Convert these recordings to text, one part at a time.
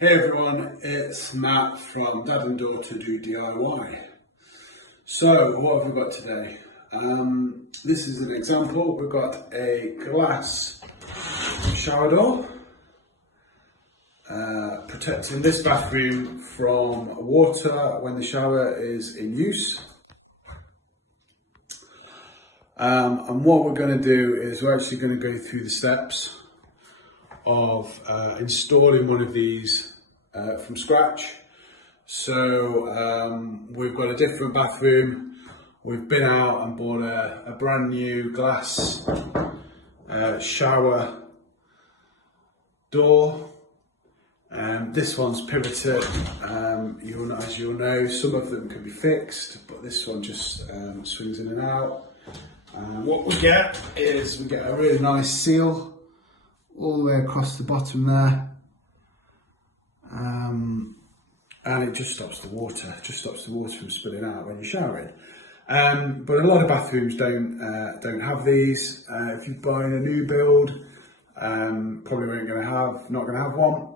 Hey everyone, it's Matt from Dad and Daughter Do DIY. So, what have we got today? This is an example. We've got a glass shower door protecting this bathroom from water when the shower is in use. And what we're going to do is we're actually going to go through the steps of installing one of these from scratch. So we've got a different bathroom. We've been out and bought a brand new glass shower door. This one's pivoted. As you'll know, some of them can be fixed, but this one just swings in and out. What we get is we get a really nice seal all the way across the bottom there, and it just stops the water. It just stops the water from spilling out when you're showering. But a lot of bathrooms don't have these. If you're buying a new build, probably not going to have one.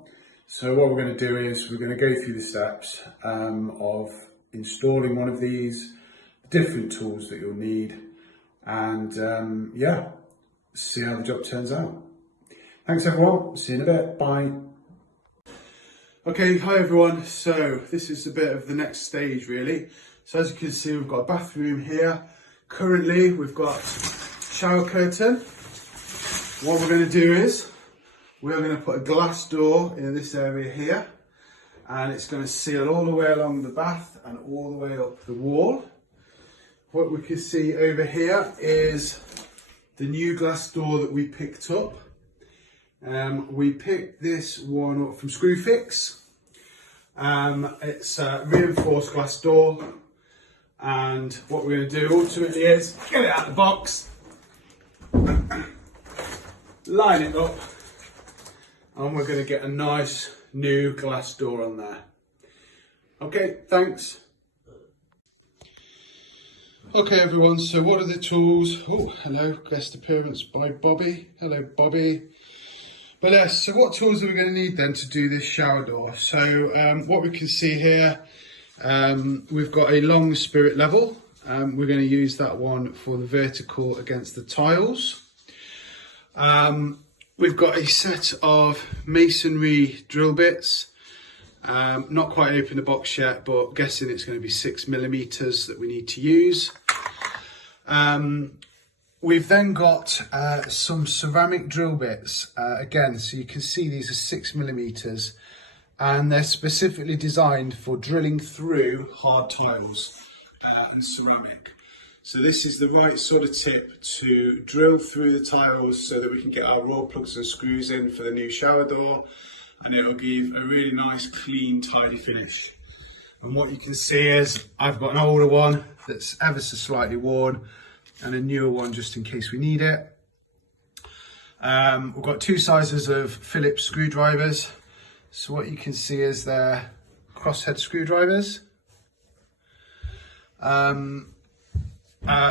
So what we're going to do is we're going to go through the steps of installing one of these, different tools that you'll need, and see how the job turns out. Thanks everyone, see you in a bit, bye. Okay, hi everyone. So this is a bit of the next stage really. So as you can see, we've got a bathroom here. Currently we've got shower curtain. What we're going to do is we're going to put a glass door in this area here, and it's going to seal all the way along the bath and all the way up the wall. What we can see over here is the new glass door that we picked up. We picked this one up from Screwfix. It's a reinforced glass door, and what we're going to do ultimately is get it out of the box, line it up, and we're going to get a nice new glass door on there. Okay, thanks. Okay everyone, so what are the tools? Oh, hello, guest appearance by Bobby. Hello Bobby. But yes, so what tools are we going to need then to do this shower door? So what we can see here, we've got a long spirit level. We're going to use that one for the vertical against the tiles. We've got a set of masonry drill bits. Not quite opened the box yet, but guessing it's going to be 6mm that we need to use. We've then got some ceramic drill bits, again, so you can see these are 6mm, and they're specifically designed for drilling through hard tiles and ceramic. So this is the right sort of tip to drill through the tiles so that we can get our raw plugs and screws in for the new shower door, and it will give a really nice, clean, tidy finish. And what you can see is I've got an older one that's ever so slightly worn, and a newer one just in case we need it. We've got two sizes of Phillips screwdrivers. So what you can see is they're crosshead screwdrivers.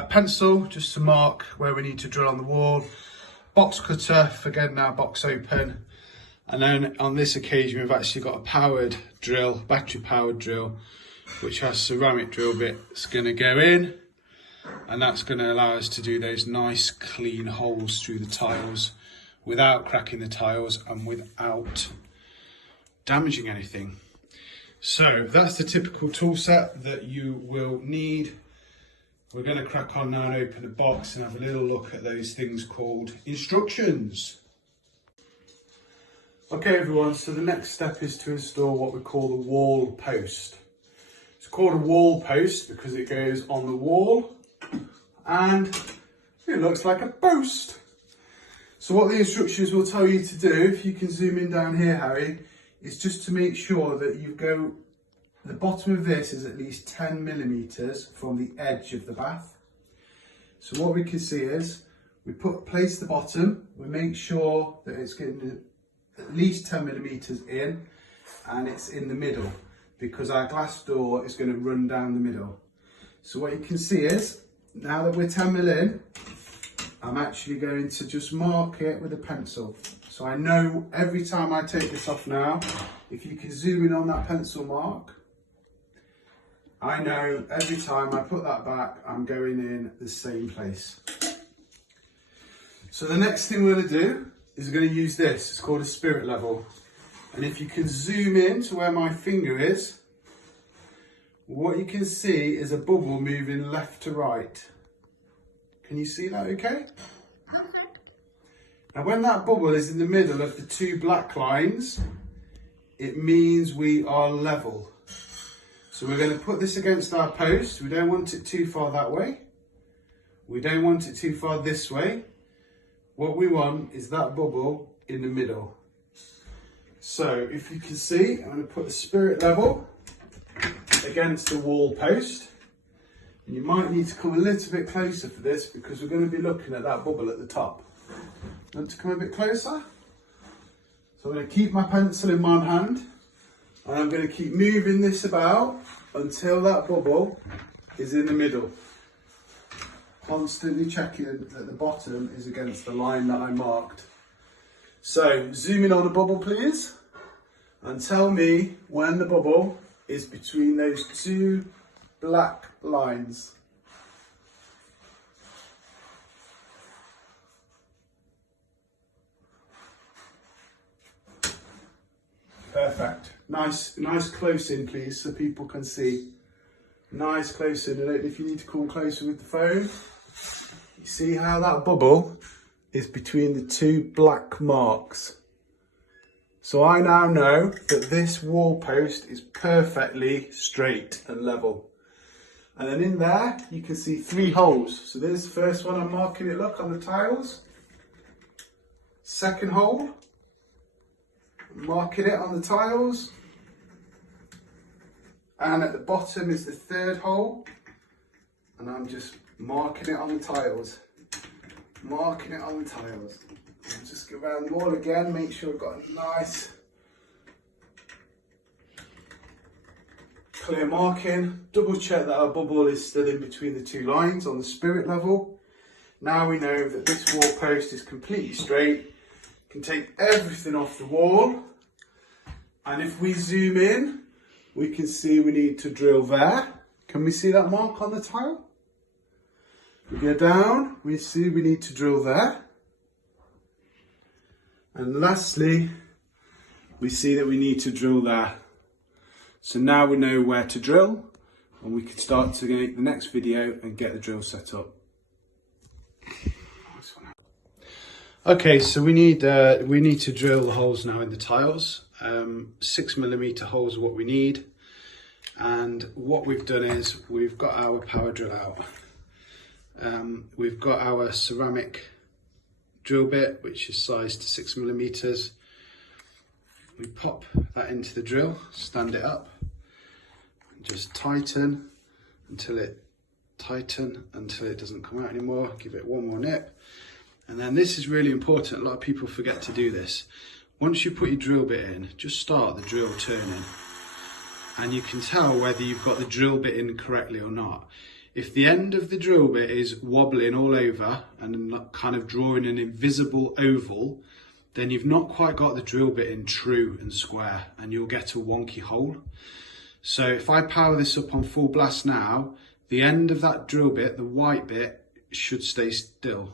Pencil just to mark where we need to drill on the wall. Box cutter for getting our box open. And then on this occasion we've actually got a powered drill, battery powered drill, which has ceramic drill bits going to go in. And that's going to allow us to do those nice clean holes through the tiles without cracking the tiles and without damaging anything. So that's the typical tool set that you will need. We're going to crack on now and open the box and have a little look at those things called instructions. Okay everyone, so the next step is to install what we call the wall post. It's called a wall post because it goes on the wall and it looks like a post. So what the instructions will tell you to do, if you can zoom in down here Harry, is just to make sure that the bottom of this is at least 10mm from the edge of the bath. So what we can see is we place the bottom, we make sure that it's getting at least 10mm in, and it's in the middle because our glass door is going to run down the middle. So what you can see is, now that we're 10mm in, I'm actually going to just mark it with a pencil. So I know every time I take this off now, if you can zoom in on that pencil mark, I know every time I put that back, I'm going in the same place. So the next thing we're going to do is we're going to use this. It's called a spirit level. And if you can zoom in to where my finger is, what you can see is a bubble moving left to right. Can you see that okay? Okay. Now when that bubble is in the middle of the two black lines, it means we are level. So we're going to put this against our post. We don't want it too far that way. We don't want it too far this way. What we want is that bubble in the middle. So if you can see, I'm going to put the spirit level against the wall post. And you might need to come a little bit closer for this because we're going to be looking at that bubble at the top. Want to come a bit closer? So I'm going to keep my pencil in one hand. And I'm going to keep moving this about until that bubble is in the middle. Constantly checking that the bottom is against the line that I marked. So zoom in on the bubble please and tell me when the bubble is between those two black lines. Perfect. Nice close in please so people can see. Nice close in. I don't know if you need to come closer with the phone. You see how that bubble is between the two black marks. So I now know that this wall post is perfectly straight and level. And then in there you can see 3 holes. So there's the first one, I'm marking it, look, on the tiles. Second hole, marking it on the tiles. And at the bottom is the 3rd hole. And I'm just marking it on the tiles. Marking it on the tiles. I'll just go around them all again, make sure I've got a nice clear marking. Double check that our bubble is still in between the two lines on the spirit level. Now we know that this wall post is completely straight. Can take everything off the wall. And if we zoom in, we can see we need to drill there. Can we see that mark on the tile? We go down, we see we need to drill there. And lastly, we see that we need to drill there. So now we know where to drill and we can start to make the next video and get the drill set up. Okay, so we need to drill the holes now in the tiles. 6mm holes are what we need. And what we've done is we've got our power drill out. We've got our ceramic drill bit, which is sized to 6mm. We pop that into the drill, stand it up, and just tighten until it doesn't come out anymore. Give it one more nip. And then this is really important. A lot of people forget to do this. Once you put your drill bit in, just start the drill turning. And you can tell whether you've got the drill bit in correctly or not. If the end of the drill bit is wobbling all over and kind of drawing an invisible oval, then you've not quite got the drill bit in true and square and you'll get a wonky hole. So if I power this up on full blast now, the end of that drill bit, the white bit, should stay still.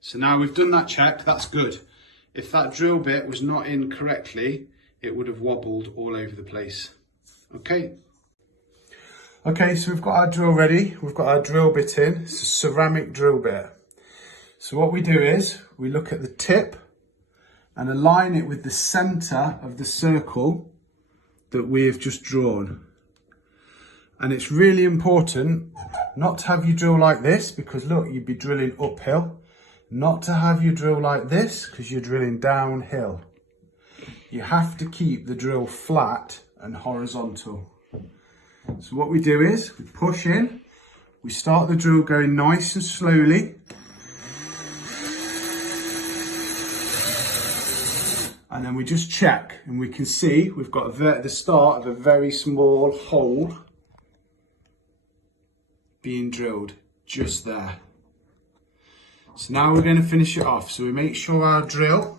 So now we've done that check, that's good. If that drill bit was not in correctly, it would have wobbled all over the place. Okay. Okay, so we've got our drill ready. We've got our drill bit in. It's a ceramic drill bit. So what we do is we look at the tip and align it with the center of the circle that we have just drawn. And it's really important not to have your drill like this because look, you'd be drilling uphill. Not to have your drill like this because you're drilling downhill. You have to keep the drill flat and horizontal. So what we do is we push in, we start the drill going nice and slowly. And then we just check and we can see we've got the start of a very small hole being drilled just there. So now we're going to finish it off. So we make sure our drill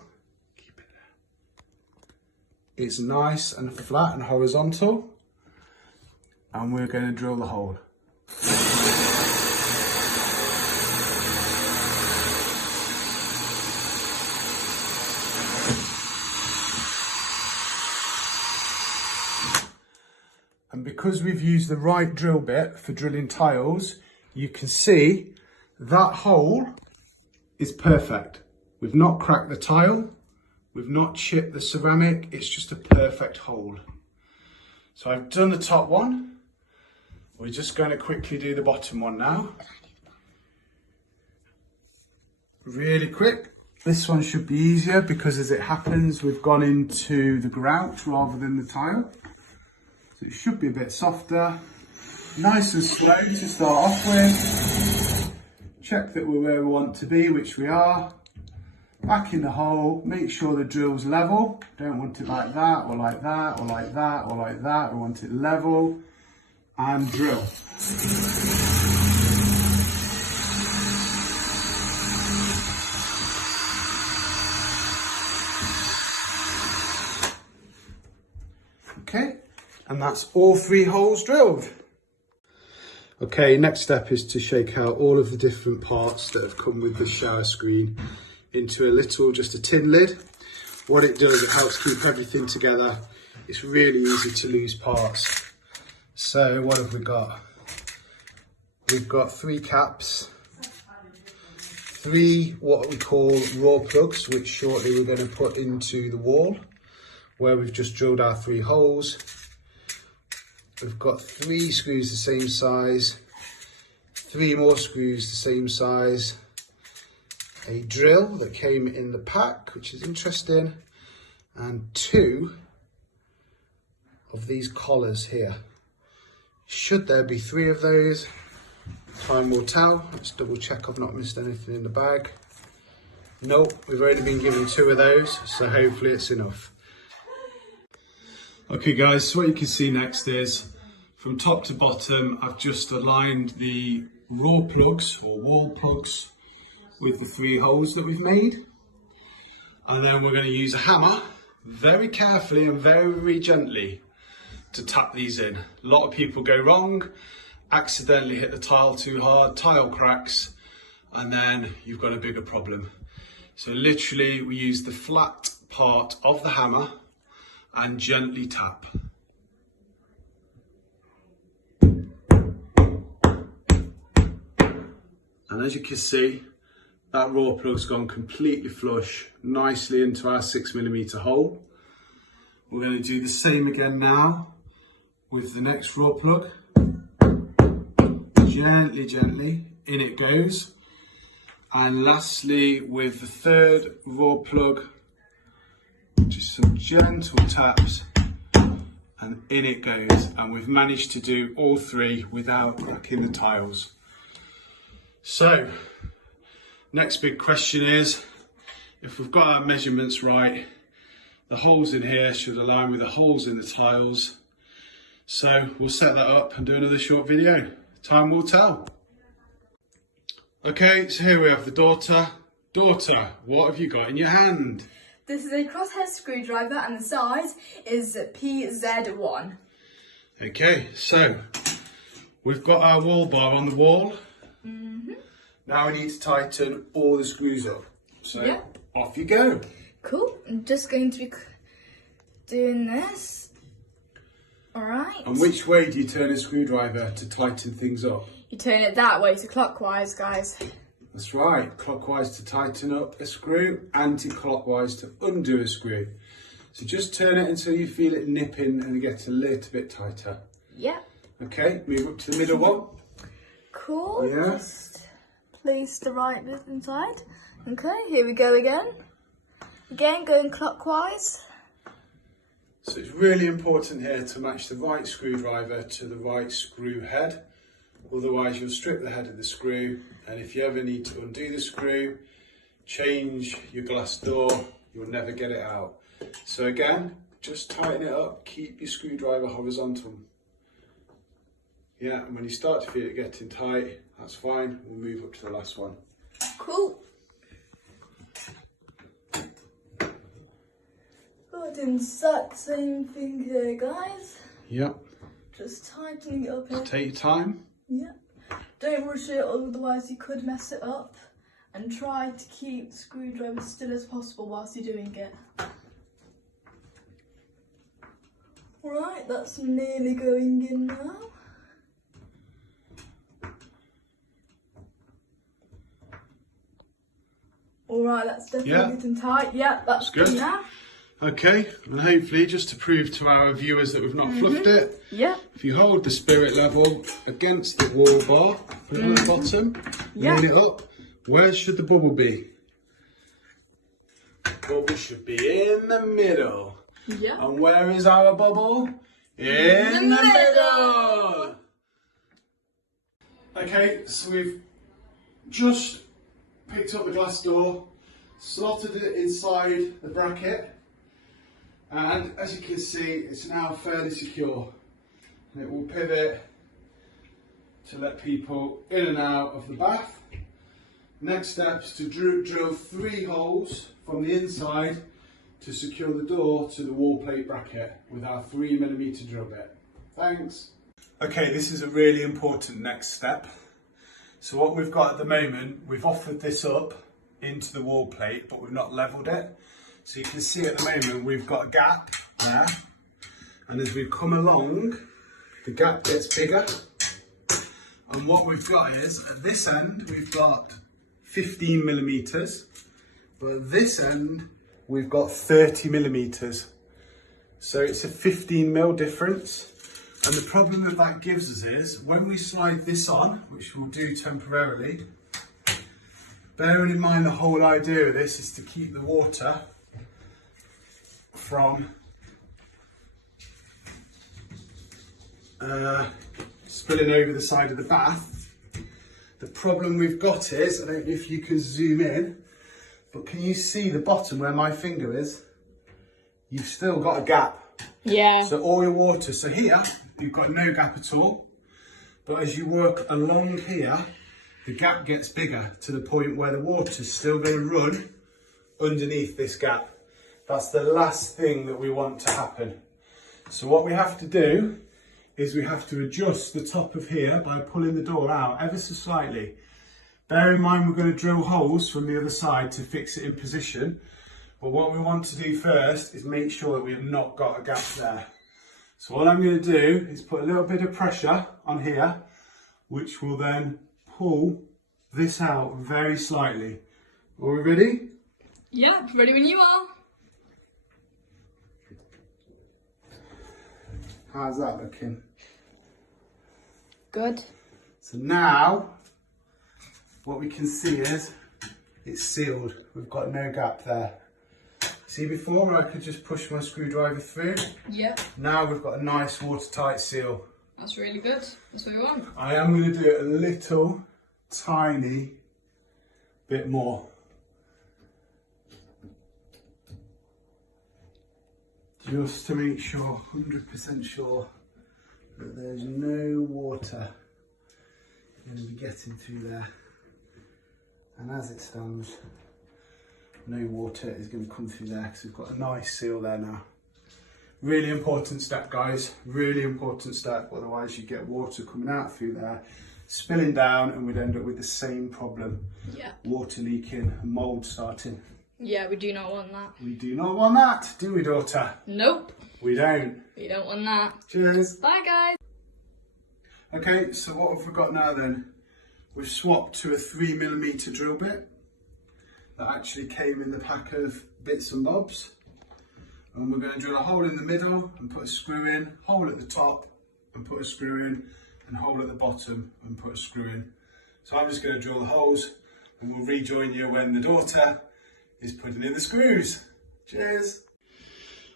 is nice and flat and horizontal, and we're going to drill the hole. And because we've used the right drill bit for drilling tiles, you can see that hole is perfect. We've not cracked the tile, we've not chipped the ceramic, it's just a perfect hole. So I've done the top one, we're just going to quickly do the bottom one now. Really quick. This one should be easier because as it happens, we've gone into the grout rather than the tile. So it should be a bit softer. Nice and slow to start off with. Check that we're where we want to be, which we are. Back in the hole, make sure the drill's level. Don't want it like that, or like that, or like that, or like that. We want it level. And drill. Okay. And that's all 3 holes drilled. Okay, next step is to shake out all of the different parts that have come with the shower screen into just a tin lid. What it does, it helps keep everything together. It's really easy to lose parts. So what have we got? We've got 3 caps, 3 what we call raw plugs, which shortly we're going to put into the wall where we've just drilled our 3 holes. We've got 3 screws the same size, 3 more screws the same size, a drill that came in the pack, which is interesting, and 2 of these collars here. Should there be 3 of those? Time will tell. Let's double check I've not missed anything in the bag. Nope, we've only been given 2 of those, so hopefully it's enough. Okay guys, so what you can see next is, from top to bottom, I've just aligned the raw plugs or wall plugs with the 3 holes that we've made. And then we're going to use a hammer, very carefully and very gently, to tap these in. A lot of people go wrong, accidentally hit the tile too hard, tile cracks, and then you've got a bigger problem. So literally we use the flat part of the hammer and gently tap. And as you can see, that raw plug's gone completely flush, nicely into our 6mm hole. We're going to do the same again now with the next raw plug. Gently, gently, in it goes. And lastly, with the 3rd raw plug, just some gentle taps and in it goes. And we've managed to do all 3 without cracking the tiles. So, next big question is, if we've got our measurements right, the holes in here should align with the holes in the tiles. So we'll set that up and do another short video. Time will tell. Okay, so here we have the daughter. Daughter, what have you got in your hand? This is a crosshead screwdriver and the size is PZ1. Okay, so we've got our wall bar on the wall. Now we need to tighten all the screws up. So off you go. Cool, I'm just going to be doing this. Alright. And which way do you turn a screwdriver to tighten things up? You turn it that way, so clockwise, guys. That's right, clockwise to tighten up a screw, anti-clockwise to undo a screw. So just turn it until you feel it nipping and it gets a little bit tighter. Yeah. Okay, move up to the middle one. Cool. Yeah. Just place the right bit inside. Okay, here we go again. Again, going clockwise. So it's really important here to match the right screwdriver to the right screw head. Otherwise you'll strip the head of the screw, and if you ever need to undo the screw, change your glass door, you'll never get it out. So again, just tighten it up, keep your screwdriver horizontal. Yeah, and when you start to feel it getting tight, that's fine. We'll move up to the last one. Cool. Got the exact same thing here, guys. Yep. Just tightening it up here. Take your time. Yeah. Don't rush it, otherwise you could mess it up. And try to keep the screwdriver still as possible whilst you're doing it. Alright, that's nearly going in now. Alright, that's definitely getting tight. Yeah, that's good. good now. Okay, and hopefully just to prove to our viewers that we've not fluffed it, Yeah. if you hold the spirit level against the wall bar, put it on the bottom, lean it up, where should the bubble be? Bubble should be in the middle. Yeah. And where is our bubble? In the middle! Okay, so we've just picked up the glass door, slotted it inside the bracket, and as you can see, it's now fairly secure. And it will pivot to let people in and out of the bath. Next step is to drill 3 holes from the inside to secure the door to the wall plate bracket with our 3mm drill bit. Thanks. Okay, this is a really important next step. So what we've got at the moment, we've offered this up into the wall plate, but we've not levelled it. So you can see at the moment we've got a gap there, and as we come along, the gap gets bigger. And what we've got is, at this end, we've got 15mm, but at this end, we've got 30mm. So it's a 15mm difference. And the problem that gives us is, when we slide this on, which we'll do temporarily, bearing in mind the whole idea of this is to keep the water from spilling over the side of the bath. The problem we've got is, I don't know if you can zoom in, but can you see the bottom where my finger is? You've still got a gap. Yeah. So all your water, so here, you've got no gap at all. But as you work along here, the gap gets bigger to the point where the water's still going to run underneath this gap. That's the last thing that we want to happen. So what we have to do is we have to adjust the top of here by pulling the door out ever so slightly. Bear in mind we're going to drill holes from the other side to fix it in position. But what we want to do first is make sure that we have not got a gap there. So what I'm going to do is put a little bit of pressure on here, which will then pull this out very slightly. Are we ready? Yeah, ready when you are. How's that looking? Good. So now, what we can see is it's sealed. We've got no gap there. See before where I could just push my screwdriver through? Yep. Now we've got a nice watertight seal. That's really good. That's what we want. I am going to do it a little tiny bit more. Just to make sure, 100% sure, that there's no water going to be getting through there. And as it stands, no water is going to come through there because we've got a nice seal there now. Really important step, guys, really important step, otherwise you get water coming out through there, spilling down, and we'd end up with the same problem. Yeah. Water Leaking and mould starting. Yeah, we do not want that. We do not want that, do we, daughter? Nope. We don't. We don't want that. Cheers. Bye, guys. Okay, so what have we got now then? We've swapped to a 3mm drill bit that actually came in the pack of bits and bobs. And we're going to drill a hole in the middle and put a screw in, hole at the top and put a screw in, and hole at the bottom and put a screw in. So I'm just going to drill the holes and we'll rejoin you when the daughter is putting in the screws. Cheers.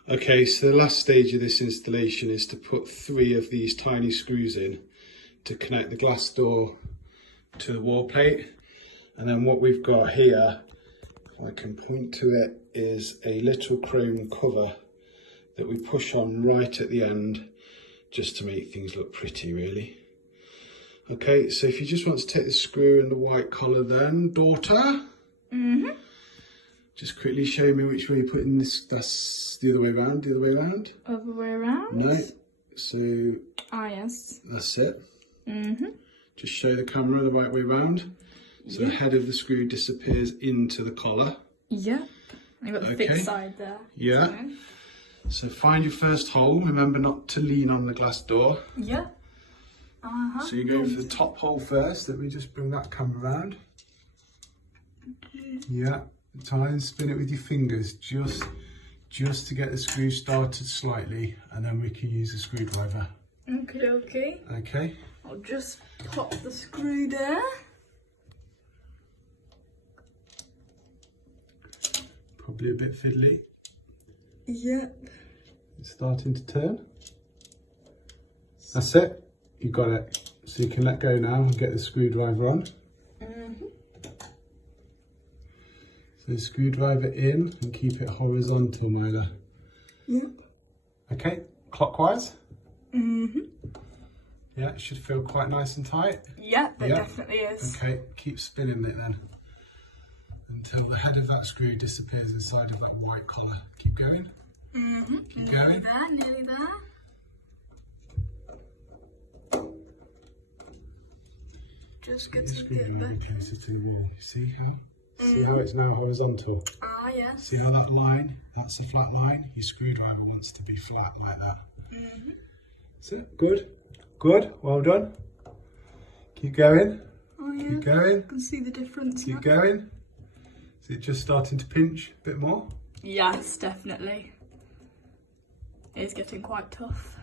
Okay, so the last stage of this installation is to put 3 of these tiny screws in to connect the glass door to the wall plate. And then what we've got here, if I can point to it, is a little chrome cover that we push on right at the end just to make things look pretty, really. Okay, so if you just want to take the screw and the white collar then, daughter. Just quickly show me which way you're putting this. That's the other way around, the other way around. Other way around? No. So, yes. that's it. Just show the camera the right way around. So the head of the screw disappears into the collar. Yep. I've got the thick side there. Yeah. So find your first hole. Remember not to lean on the glass door. Yep. So you go for the top hole first. Let me just bring that camera around. Yeah. Try and spin it with your fingers, just to get the screw started slightly, and then we can use the screwdriver. Okay. Okay. I'll just pop the screw there. Probably a bit fiddly. Yep. It's starting to turn. That's it. You got it. So you can let go now and get the screwdriver on. So screwdriver in and keep it horizontal, Myla. Yep. Okay, clockwise. Yeah, it should feel quite nice and tight. Yep, it definitely is. Okay, keep spinning it then until the head of that screw disappears inside of that white collar. Keep going. Keep going. Nearly there. Just get to Screw the really bit. closer to you. See how? See how it's now horizontal? Yes. See how that line? That's a flat line. Your screwdriver wants to be flat like that. That's it. Good. Good. Well done. Keep going. Keep going. I can see the difference Keep going. Is it just starting to pinch a bit more? Yes, definitely. It's getting quite tough.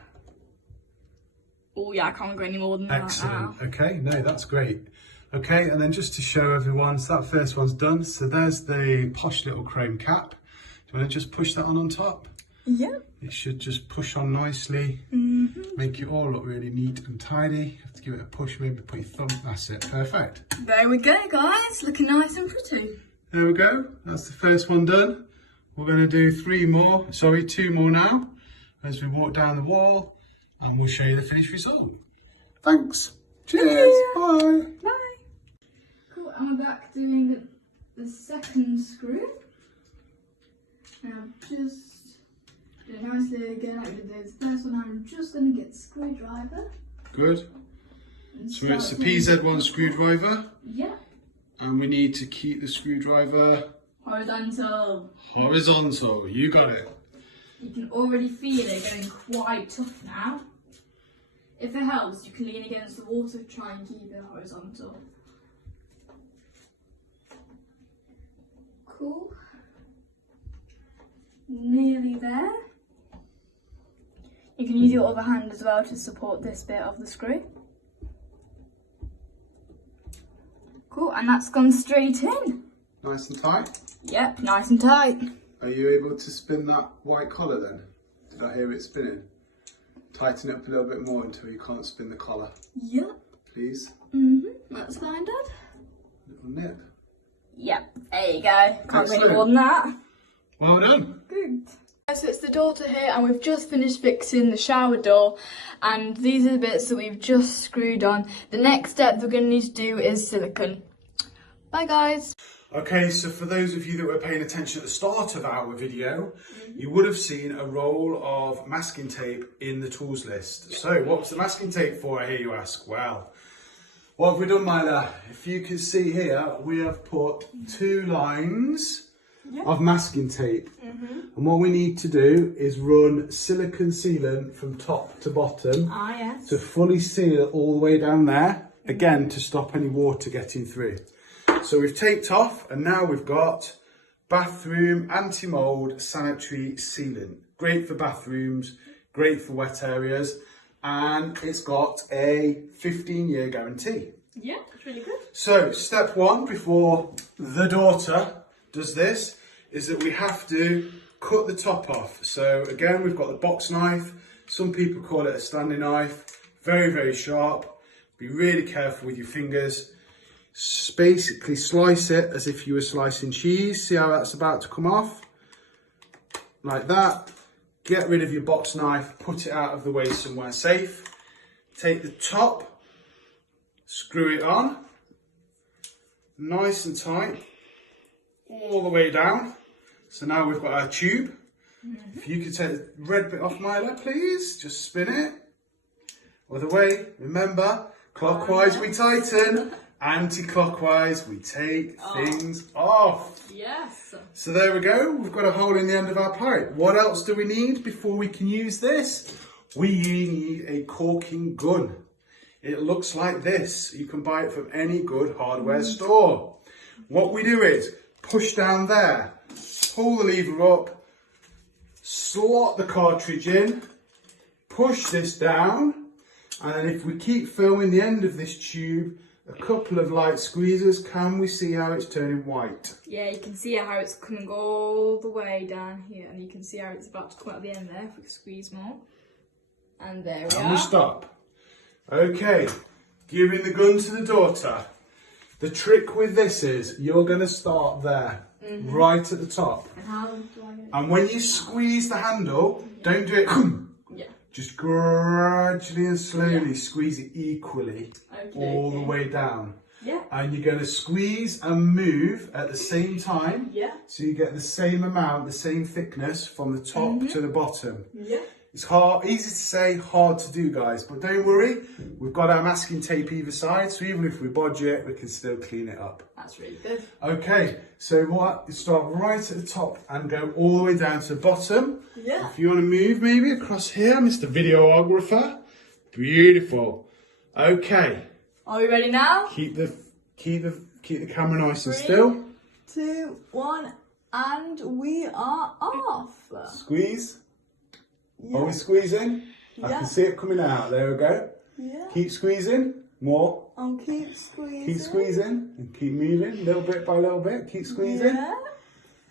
Oh yeah, I can't go any more than that now. Excellent. Okay, no, that's great. Okay, and then just to show everyone, so that first one's done. So there's the posh little chrome cap. Do you want to just push that on top? Yeah. It should just push on nicely, make it all look really neat and tidy. You have to give it a push, maybe put your thumb, that's it, perfect. There we go, guys, looking nice and pretty. There we go, that's the first one done. We're going to do two more now, as we walk down the wall, and we'll show you the finished result. Thanks. Cheers. Bye. Bye. Cool, and we're back doing the second screw. Now just do it nicely again like we did the first one. I'm just going to get the screwdriver. Good. So it's a PZ1 screwdriver. Yeah. And we need to keep the screwdriver Horizontal. horizontal. You got it. You can already feel it getting quite tough now. If it helps, you can lean against the wall to try and keep it horizontal. Cool. Nearly there. You can use your other hand as well to support this bit of the screw. Cool, and that's gone straight in. Nice and tight. Yep, nice and tight. Are you able to spin that white collar then? Did I hear it spinning? Tighten it up a little bit more until you can't spin the collar. Yep. Please. That's fine, Dad. Little nip. Yep, there you go. Can't do any Excellent. more than that. Well done. Good. So it's the daughter here, and we've just finished fixing the shower door, and these are the bits that we've just screwed on. The next step we're going to need to do is silicone. Bye guys. Okay, so for those of you that were paying attention at the start of our video, you would have seen a roll of masking tape in the tools list. So what's the masking tape for, I hear you ask? Well, what have we done, Myla? If you can see here, we have put 2 lines of masking tape. And what we need to do is run silicone sealant from top to bottom to fully seal it all the way down there, again to stop any water getting through. So we've taped off, and now we've got bathroom anti-mold sanitary sealant. Great for bathrooms, great for wet areas, and it's got a 15-year guarantee. Yeah, it's really good. So step 1 before the daughter does this is that we have to cut the top off. So again, we've got the box knife. Some people call it a standing knife. Very, very sharp. Be really careful with your fingers. Basically slice it as if you were slicing cheese. See how that's about to come off? Like that. Get rid of your box knife, put it out of the way somewhere safe. Take the top screw it on, nice and tight, all the way down. So now we've got our tube. If you could take the red bit off, Milo, please, just spin it. Other way, remember, clockwise we tighten, anti-clockwise we take things off. Yes. So there we go, we've got a hole in the end of our pipe. What else do we need before we can use this? We need a corking gun. It looks like this. You can buy it from any good hardware store. What we do is push down there, pull the lever up, slot the cartridge in, push this down, and if we keep filming the end of this tube, a couple of light squeezes, can we see how it's turning white? Yeah, you can see how it's coming all the way down here, and you can see how it's about to come out the end there if we squeeze more. And there we And are. we stop. Okay, giving the gun to the daughter. The trick with this is you're going to start there, right at the top. And how do I get it? And when you squeeze the handle, don't do it. Yeah. Just gradually and slowly squeeze it equally all the Okay. way down. Yeah. And you're going to squeeze and move at the same time. Yeah. So you get the same amount, the same thickness from the top to the bottom. Yeah. It's hard, easy to say, hard to do, guys. But don't worry, we've got our masking tape either side. So even if we bodge it, we can still clean it up. That's really good. Okay, so what? You start right at the top and go all the way down to the bottom. Yeah. If you want to move maybe across here, Mr. Videographer. Beautiful. Okay, Are we ready now? keep the camera nice and 3, still. 2, 1, and we are off. Squeeze. Yeah. Are we squeezing? I Yeah. can see it coming out. There we go. Yeah. Keep squeezing. More. And keep squeezing. Keep squeezing and keep moving little bit by little bit. Keep squeezing. Yeah.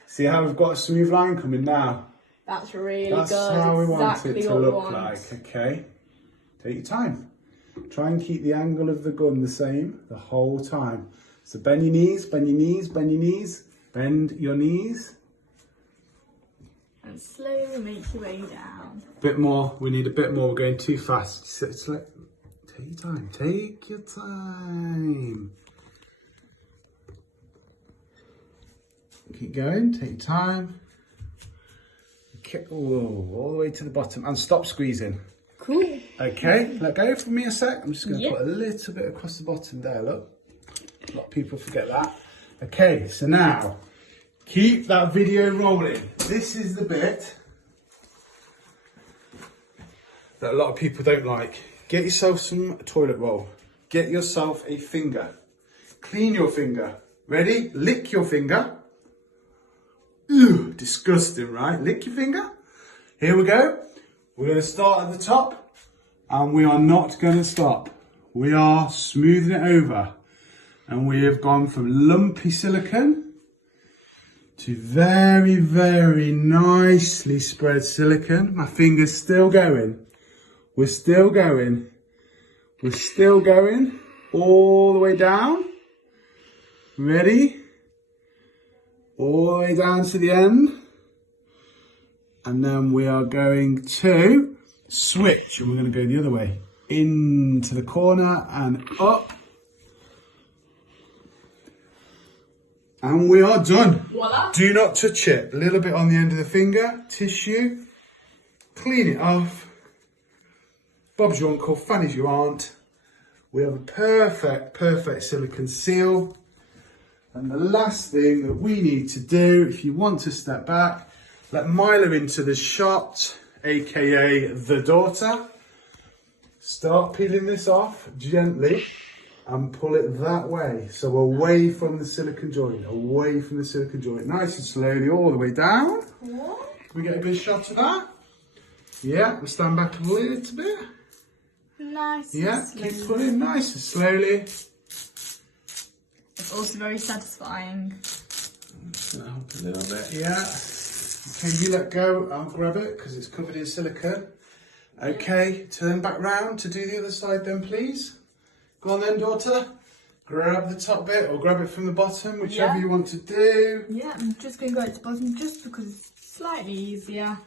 See how we've got a smooth line coming now. That's really That's good. how we want exactly it to what we look want. like. Okay. Take your time. Try and keep the angle of the gun the same the whole time. So bend your knees, bend your knees, bend your knees, bend your knees. And slowly make your way down. Bit more. We need a bit more. We're going too fast. Take your time. Take your time. Keep going. Take your time. Okay. Oh, all the way to the bottom and stop squeezing. Cool. Okay. Let go for me a sec. I'm just going to Yep. put a little bit across the bottom there. Look. A lot of people forget that. Okay. So now keep that video rolling. This is the bit that a lot of people don't like. Get yourself some toilet roll. Get yourself a finger. Clean your finger. Ready? Lick your finger. Ew, disgusting, right? Lick your finger. Here we go. We're going to start at the top and we are not going to stop. We are smoothing it over. And we have gone from lumpy silicone to very, very nicely spread silicone. My finger's still going. We're still going. We're still going all the way down. Ready? All the way down to the end. And then we are going to switch and we're going to go the other way. Into the corner and up. And we are done. Voila. Do not touch it. A little bit on the end of the finger, tissue. Clean it off. Bob's your uncle, Fanny's your aunt. We have a perfect silicone seal. And the last thing that we need to do, if you want to step back, let Milo into the shot, aka the daughter. Start peeling this off gently and pull it that way. So away from the silicone joint, away from the silicone joint. Nice and slowly all the way down. Cool. Can we get a good shot of that? Yeah, we'll stand back a little bit. Nice. Yeah, and keep slowly. pulling nice and slowly. It's also very satisfying. Gonna help a little bit, yeah. Okay, you let go, I'll grab it because it's covered in silicone. Okay, turn back round to do the other side then, please. Go on then, daughter. Grab the top bit or grab it from the bottom, whichever Yeah. you want to do. Yeah, I'm just going to go to the bottom just because it's slightly easier.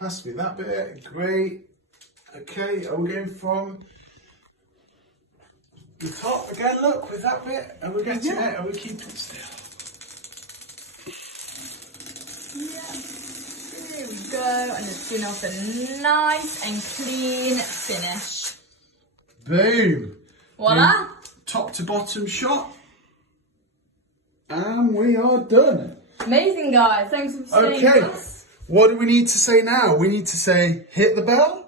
Has to be that bit, great. Okay, are we going from the top again, look, with that bit, and we're getting it, and we're keeping it still. Yeah. There we go. And it's doing off a nice and clean finish. Boom. Voila. Top to bottom shot. And we are done. Amazing, guys. Thanks for staying Okay. with us. What do we need to say now? We need to say, hit the bell.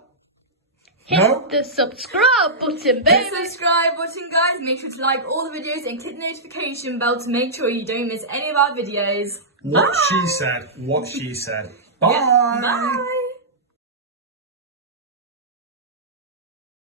Hit the subscribe button, Hit baby. the subscribe button, guys. Make sure to like all the videos and click the notification bell to make sure you don't miss any of our videos. What she said. What she said. Bye. Yeah, bye.